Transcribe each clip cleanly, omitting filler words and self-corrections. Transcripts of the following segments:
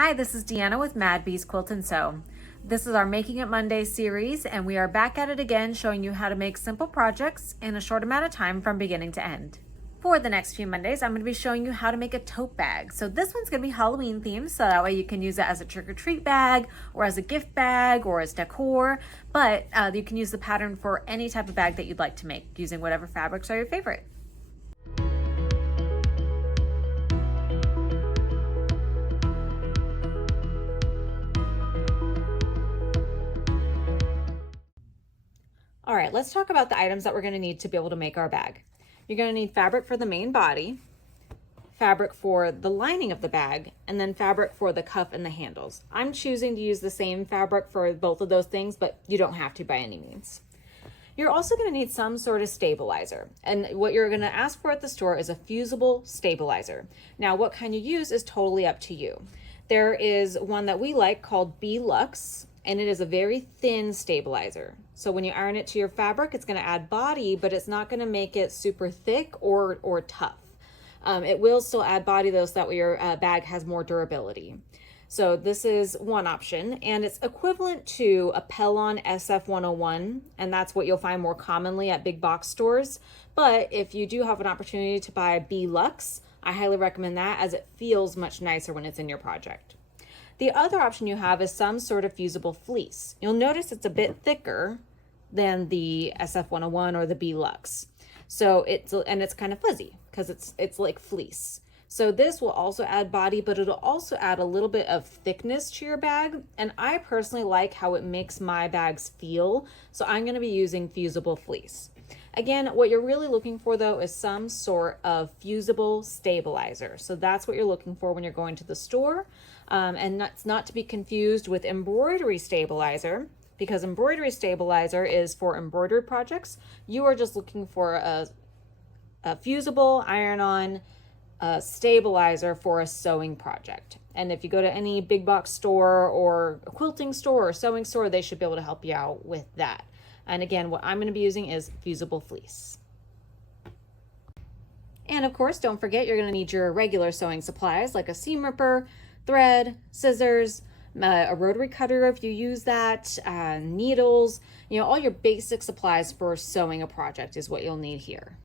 Hi, this is Deanna with Mad Bees Quilt and Sew. This is our Making It Monday series, and we are back at it again, showing you how to make simple projects in a short amount of time from beginning to end. For the next few Mondays, I'm going to be showing you how to make a tote bag. So this one's going to be Halloween themed, so that way you can use it as a trick-or-treat bag, or as a gift bag, or as decor, but you can use the pattern for any type of bag that you'd like to make, using whatever fabrics are your favorite. All right, let's talk about the items that we're going to need to be able to make our bag. You're going to need fabric for the main body, fabric for the lining of the bag, and then fabric for the cuff and the handles. I'm choosing to use the same fabric for both of those things, but you don't have to by any means. You're also going to need some sort of stabilizer, and what you're going to ask for at the store is a fusible stabilizer. Now, what kind you use is totally up to you. There is one that we like called B-Lux, and it is a very thin stabilizer. So when you iron it to your fabric, it's going to add body, but it's not going to make it super thick or tough. It will still add body though, so that way your bag has more durability. So this is one option, and it's equivalent to a Pellon SF101, and that's what you'll find more commonly at big box stores. But if you do have an opportunity to buy B-Lux, I highly recommend that, as it feels much nicer when it's in your project. The other option you have is some sort of fusible fleece. You'll notice it's a bit thicker than the SF101 or the B-Lux. So it's kind of fuzzy because it's like fleece. So this will also add body, but it'll also add a little bit of thickness to your bag. And I personally like how it makes my bags feel. So I'm going to be using fusible fleece. Again, what you're really looking for though is some sort of fusible stabilizer. So that's what you're looking for when you're going to the store. And that's not to be confused with embroidery stabilizer, because embroidery stabilizer is for embroidery projects. You are just looking for a fusible iron-on stabilizer for a sewing project. And if you go to any big box store or a quilting store or sewing store, they should be able to help you out with that. And again, what I'm going to be using is fusible fleece. And of course, don't forget, you're going to need your regular sewing supplies like a seam ripper, thread, scissors, a rotary cutter if you use that, needles, all your basic supplies for sewing a project is what you'll need here.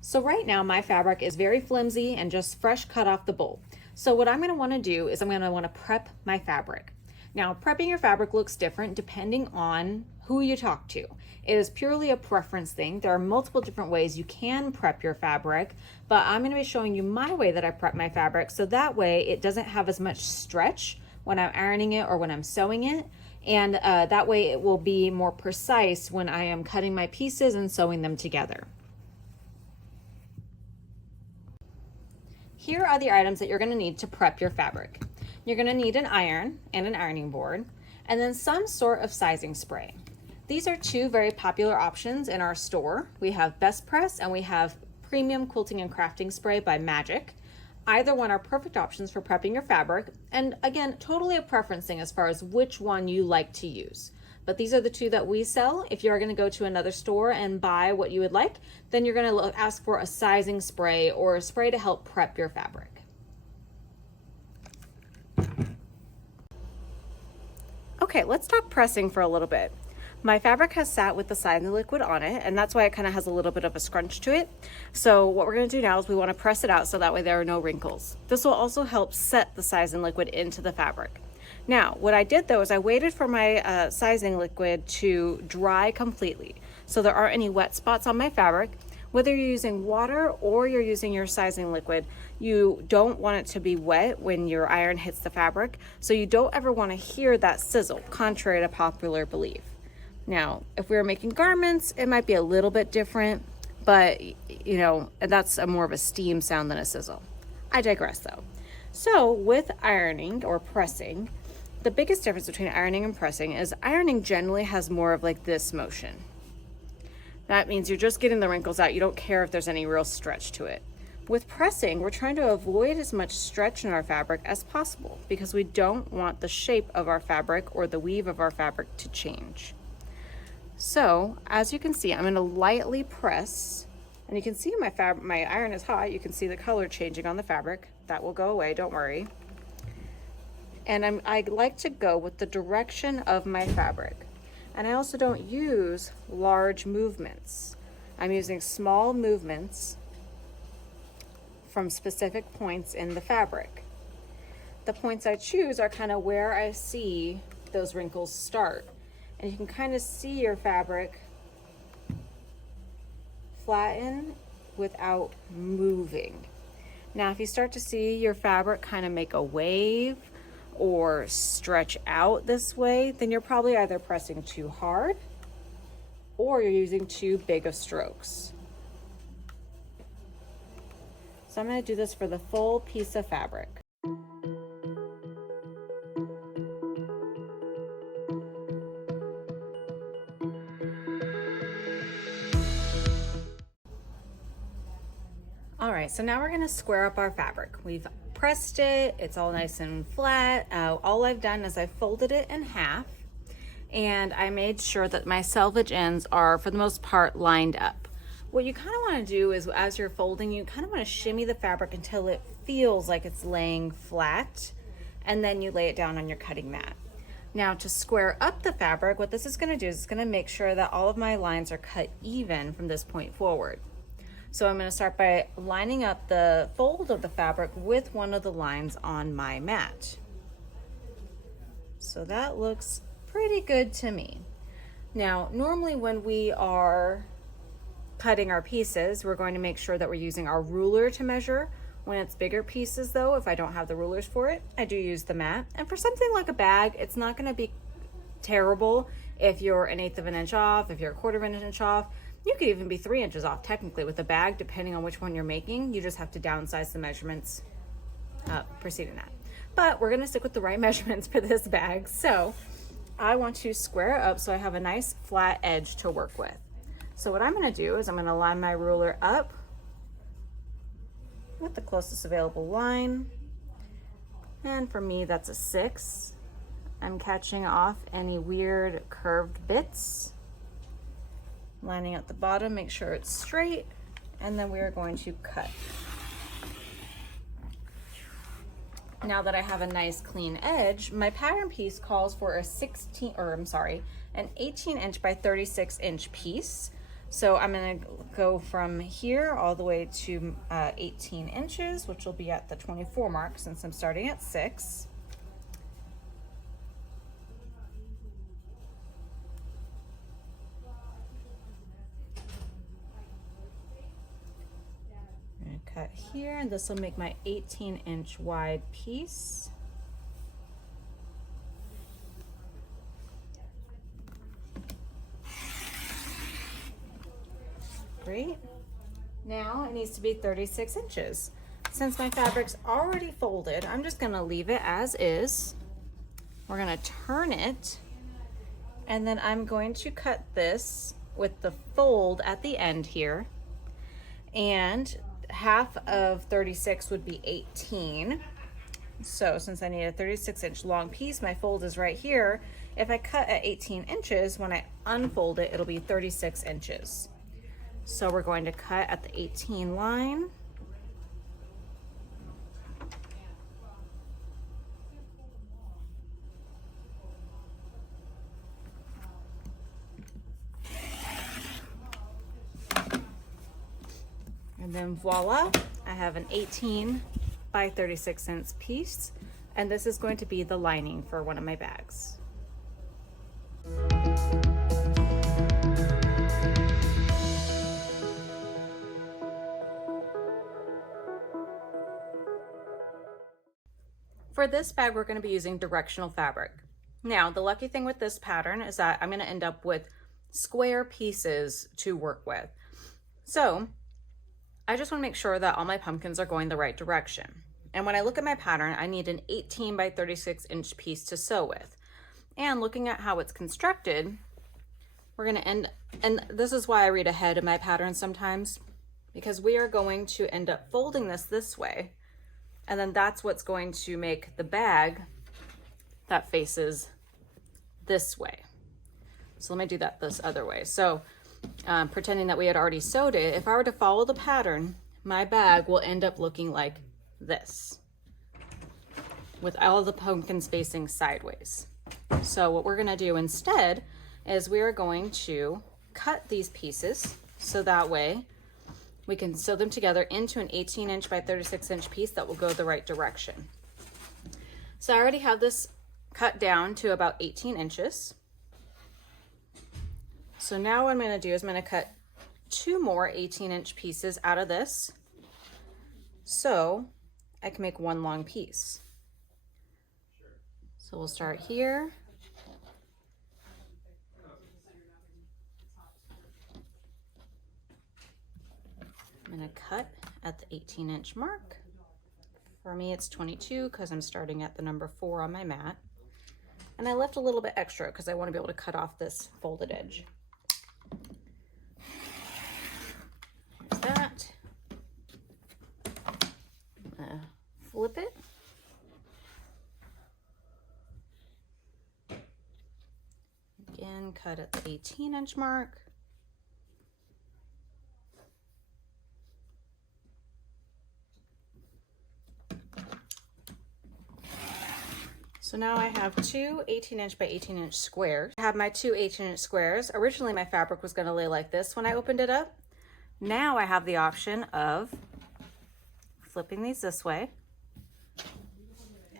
So right now my fabric is very flimsy and just fresh cut off the bowl. So what I'm going to want to do is I'm going to want to prep my fabric. Now, prepping your fabric looks different depending on who you talk to. It is purely a preference thing. There are multiple different ways you can prep your fabric, but I'm going to be showing you my way that I prep my fabric, so that way it doesn't have as much stretch when I'm ironing it or when I'm sewing it, and that way it will be more precise when I am cutting my pieces and sewing them together. Here are the items that you're going to need to prep your fabric. You're going to need an iron and an ironing board, and then some sort of sizing spray. These are two very popular options in our store. We have Best Press and we have Premium Quilting and Crafting Spray by Magic. Either one are perfect options for prepping your fabric, and again, totally a preference thing as far as which one you like to use. But these are the two that we sell. If you're going to go to another store and buy what you would like, then you're going to ask for a sizing spray or a spray to help prep your fabric. Okay, let's talk pressing for a little bit. My fabric has sat with the sizing liquid on it, and that's why it kind of has a little bit of a scrunch to it. So what we're going to do now is we want to press it out so that way there are no wrinkles. This will also help set the sizing liquid into the fabric. Now, what I did though is I waited for my sizing liquid to dry completely, so there aren't any wet spots on my fabric. Whether you're using water or you're using your sizing liquid, you don't want it to be wet when your iron hits the fabric, so you don't ever want to hear that sizzle, contrary to popular belief. Now, if we were making garments, it might be a little bit different, but that's more of a steam sound than a sizzle. I digress though. So with ironing or pressing, the biggest difference between ironing and pressing is ironing generally has more of like this motion. That means you're just getting the wrinkles out. You don't care if there's any real stretch to it. With pressing, we're trying to avoid as much stretch in our fabric as possible because we don't want the shape of our fabric or the weave of our fabric to change. So as you can see, I'm going to lightly press, and you can see my iron is hot. You can see the color changing on the fabric. That will go away, don't worry. And I like to go with the direction of my fabric. And I also don't use large movements. I'm using small movements from specific points in the fabric. The points I choose are kind of where I see those wrinkles start. And you can kind of see your fabric flatten without moving. Now, if you start to see your fabric kind of make a wave or stretch out this way, then you're probably either pressing too hard or you're using too big of strokes. So I'm going to do this for the full piece of fabric. All right, so now we're going to square up our fabric. We've pressed it, it's all nice and flat. All I've done is I folded it in half, and I made sure that my selvage ends are, for the most part, lined up. What you kind of want to do is, as you're folding, you kind of want to shimmy the fabric until it feels like it's laying flat, and then you lay it down on your cutting mat. Now, to square up the fabric, what this is going to do is it's going to make sure that all of my lines are cut even from this point forward. So I'm going to start by lining up the fold of the fabric with one of the lines on my mat. So that looks pretty good to me. Now, normally when we are cutting our pieces, we're going to make sure that we're using our ruler to measure. When it's bigger pieces though, if I don't have the rulers for it, I do use the mat. And for something like a bag, it's not going to be terrible if you're 1/8 of an inch off, if you're 1/4 of an inch off. You could even be 3 inches off technically with a bag, depending on which one you're making. You just have to downsize the measurements preceding that. But we're gonna stick with the right measurements for this bag. So I want to square up so I have a nice flat edge to work with. So what I'm gonna do is I'm gonna line my ruler up with the closest available line. And for me, that's a 6. I'm catching off any weird curved bits. Lining at the bottom, make sure it's straight, and then we are going to cut. Now that I have a nice clean edge, my pattern piece calls for an 18 inch by 36 inch piece. So I'm gonna go from here all the way to 18 inches, which will be at the 24 mark since I'm starting at 6. Cut here, and this will make my 18 inch wide piece. Great. Now it needs to be 36 inches. Since my fabric's already folded, I'm just gonna leave it as is. We're gonna turn it, and then I'm going to cut this with the fold at the end here, and half of 36 would be 18. So since I need a 36 inch long piece, my fold is right here. If I cut at 18 inches, when I unfold it, it'll be 36 inches. So we're going to cut at the 18 line. And then voila, I have an 18 by 36 inch piece. And this is going to be the lining for one of my bags. For this bag, we're going to be using directional fabric. Now, the lucky thing with this pattern is that I'm going to end up with square pieces to work with. So I just want to make sure that all my pumpkins are going the right direction. And when I look at my pattern, I need an 18 by 36 inch piece to sew with. And looking at how it's constructed, we're going to end, and this is why I read ahead in my pattern sometimes, because we are going to end up folding this way. And then that's what's going to make the bag that faces this way. So let me do that this other way. So pretending that we had already sewed it, if I were to follow the pattern, my bag will end up looking like this. with all the pumpkins facing sideways. So what we're gonna do instead is we are going to cut these pieces so that way we can sew them together into an 18-inch by 36-inch piece that will go the right direction. So I already have this cut down to about 18 inches. So now what I'm gonna do is I'm gonna cut 2 more 18-inch pieces out of this so I can make 1 long piece. So we'll start here. I'm gonna cut at the 18-inch mark. For me, it's 22 because I'm starting at the number 4 on my mat. And I left a little bit extra because I want to be able to cut off this folded edge. There's that. I'm gonna flip it. Again, cut at the 18-inch mark. So now I have 2 18-inch by 18-inch squares. I have my 2 18-inch squares. Originally my fabric was going to lay like this when I opened it up. Now I have the option of flipping these this way.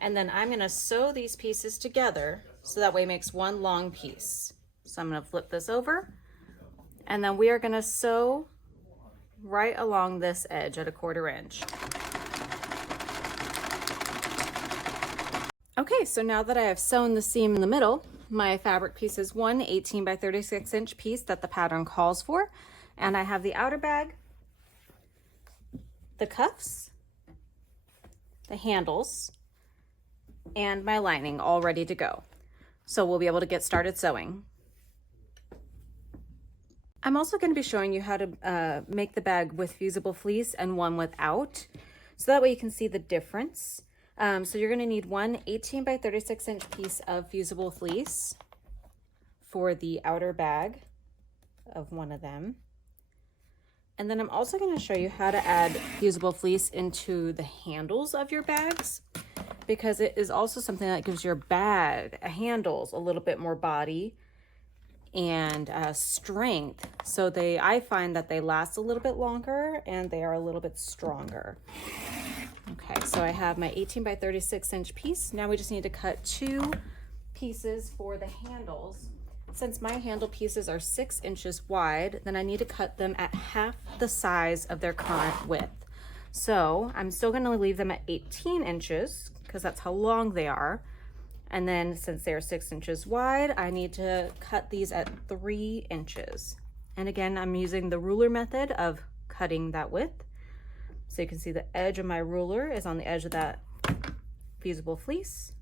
And then I'm going to sew these pieces together so that way it makes 1 long piece. So I'm going to flip this over and then we are going to sew right along this edge at 1/4 inch. Okay, so now that I have sewn the seam in the middle, my fabric piece is 1 18 by 36-inch piece that the pattern calls for. And I have the outer bag, the cuffs, the handles, and my lining all ready to go. So we'll be able to get started sewing. I'm also going to be showing you how to make the bag with fusible fleece and one without. So that way you can see the difference. So you're going to need 1 18 by 36-inch piece of fusible fleece for the outer bag of one of them. And then I'm also going to show you how to add fusible fleece into the handles of your bags, because it is also something that gives your bag handles a little bit more body and strength. So I find that they last a little bit longer and they are a little bit stronger. Okay, so I have my 18 by 36-inch piece. Now we just need to cut 2 pieces for the handles. Since my handle pieces are 6 inches wide, then I need to cut them at half the size of their current width. So I'm still going to leave them at 18 inches because that's how long they are. And then since they're 6 inches wide, I need to cut these at 3 inches. And again, I'm using the ruler method of cutting that width. So you can see the edge of my ruler is on the edge of that fusible fleece.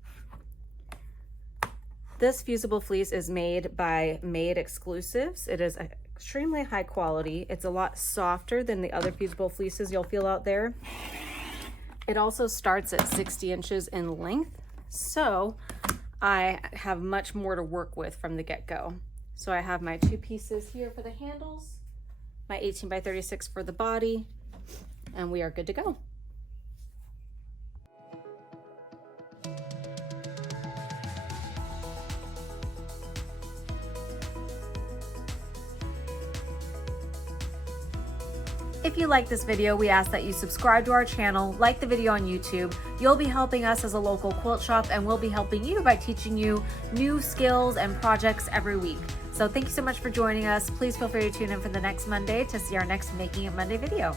This fusible fleece is made by Made Exclusives. It is extremely high quality. It's a lot softer than the other fusible fleeces you'll feel out there. It also starts at 60 inches in length. So I have much more to work with from the get-go. So I have my 2 pieces here for the handles, my 18 by 36 for the body, and we are good to go. If you like this video, we ask that you subscribe to our channel, like the video on YouTube. You'll be helping us as a local quilt shop, and we'll be helping you by teaching you new skills and projects every week. So thank you so much for joining us. Please feel free to tune in for the next Monday to see our next Making It Monday video.